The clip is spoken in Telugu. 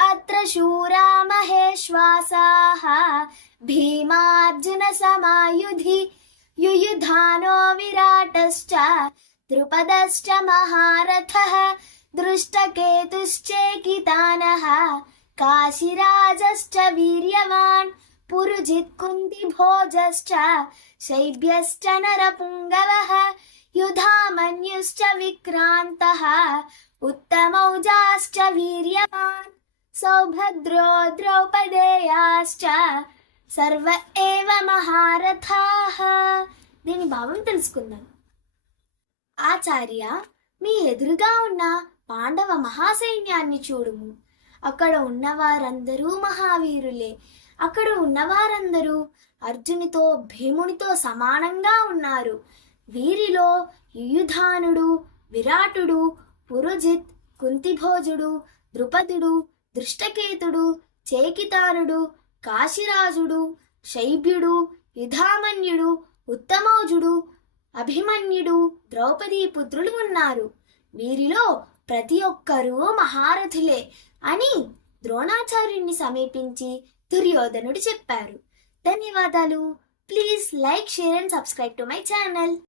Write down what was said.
अत्र शूरा महेश्वासाः भीमार्जुनसमायुधि युयुधानो विराटश्च द्रुपदश्च महारथः दृष्टकेतुश्चेकितानः काशीराजश्च वीर्यवान् पुरुजित् कुन्तिभोजश्च शैब्यश्च नरपुङ्गवः युधामन्युश्च विक्रान्तः उत्तमौजाश्च वीर्यवान् सौभद्रो द्रौपदेयाश्च సర్వ ఏవ మహారథాః. దీని భావం తెలుసుకుందాం. ఆచార్య, మీ ఎదురుగా ఉన్న పాండవ మహాసైన్యాన్ని చూడుము. అక్కడ ఉన్నవారందరూ మహావీరులే. అక్కడ ఉన్నవారందరూ అర్జునితో భీమునితో సమానంగా ఉన్నారు. వీరిలో యుయుధానుడు, విరాటుడు, పురుజిత్, కుంతిభోజుడు, ద్రుపదుడు, దృష్టకేతుడు, చేకితానుడు, కాశీరాజుడు, శైబ్యుడు, యుధామన్యుడు, ఉత్తమౌజుడు, అభిమన్యుడు, ద్రౌపదీ పుత్రులు ఉన్నారు. వీరిలో ప్రతి ఒక్కరూ మహారథులే అని ద్రోణాచార్యుణ్ణి సమీపించి దుర్యోధనుడు చెప్పారు. ధన్యవాదాలు. Please like, share and subscribe to my channel.